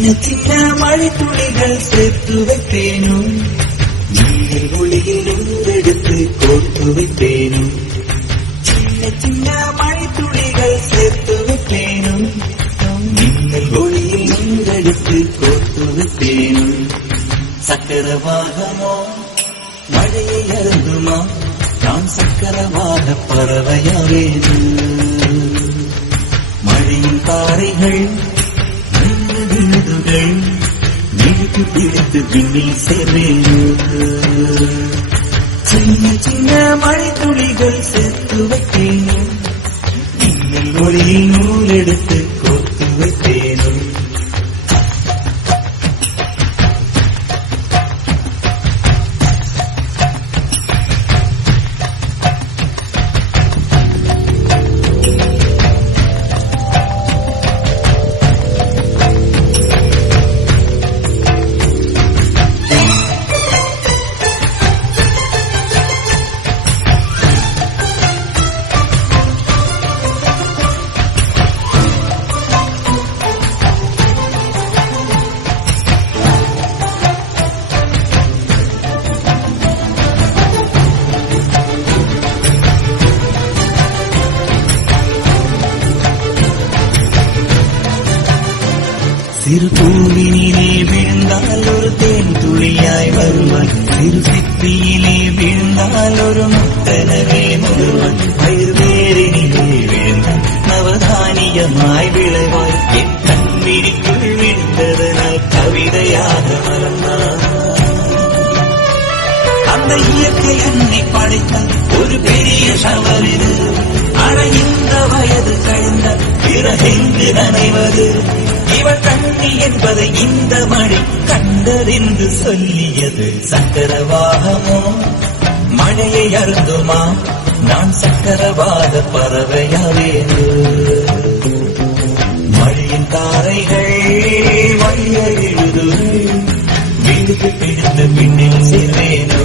சின்ன சின்ன மழை துளிகள் சேர்த்து வைத்தேனும் நீர் ஒளியில் ஊரெடுத்து கோர்த்து வைத்தேனும் சின்ன சின்ன மழை துளிகள் சேர்த்து வைத்தேனும் நீங்கள் ஒளியில் ஊரெடுத்து கோர்த்து வைத்தேனும் சக்கரவாகமோ மழையை அருந்துமா நான் சக்கரவாக பறவையாவேது மழையின் பாறைகள் நெருப்பு பிடித்து விண்ணில் சேர்வேன் சின்ன சின்ன மழை துளிகள் சேர்த்து வைத்தேனும் மின்னல் ஒளியில் நூல் எடுத்து கோர்த்து வைத்தேனும் சிறு பூவினிலே விழுந்தால் ஒரு தேன் துளியாய் வருவாய் சிறு சிப்பியிலே விழுந்தால் ஒரு முத்தனவே முழுவாய் பயிர்வேரினிலே விழுந்தால் நவதானியமாய் விளைவாய் என் கண்விழிக்குள் விழுந்ததனால் கவிதையாக மறந்தார் அந்த இயற்கை என்னை படைத்தால் ஒரு பெரிய சவர் இது அடைந்த வயது கழிந்த பிறகெங்கு நனைவது இவள் கண்ணி என்பதை இந்த மழை கண்டறிந்து சொல்லியது சக்கரவாகமோ மழையை அருந்துமா நான் சக்கரவாத பறவையாவேது மழையின் தாரைகள் வழிய எழுது விழுது பிடித்து பின்னில் சேர்வேனோ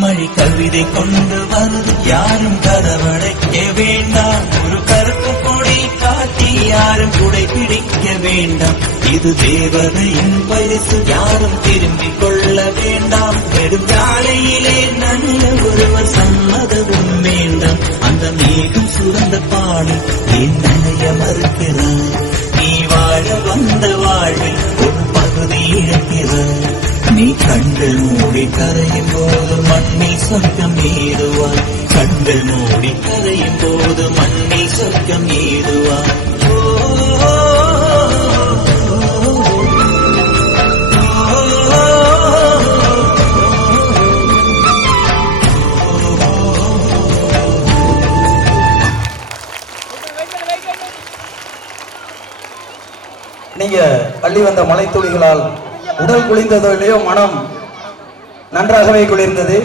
மழை கவிதை கொண்டு வந்து யாரும் கதவடைக்க வேண்டாம் ஒரு கருப்பு கொடை காட்டி யாரும் குடை பிடிக்க வேண்டாம் இது தேவதையின் பரிசு யாரும் திரும்பிக் கொள்ள வேண்டாம் பெரும் காலையிலே நல்ல ஒருவர் சம்மதமும் வேண்டாம் அந்த மேகம் சுரந்த பாடி என் நனைய மறுக்கிறார் நீ வாழ வந்த வாழ்வில் ஒரு பகுதி இழக்கிறார் நீ கண்கள் மூடி கரையும் போது மண்ணில் சொர்க்கம் ஏறுவாய் கண்கள் மூடி கரையும் போது மண்ணில் சொர்க்கம் ஏறுவாய் நீங்க அள்ளி வந்த மலை துளிகளால் உடல் குளிர்ந்ததோ இல்லையோ மனம் நன்றாகவே குளிர்ந்தது.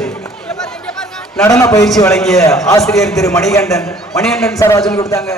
நடன பயிற்சி வழங்கிய ஆசிரியர் திரு மணிகண்டன் சார் கொடுத்தாங்க.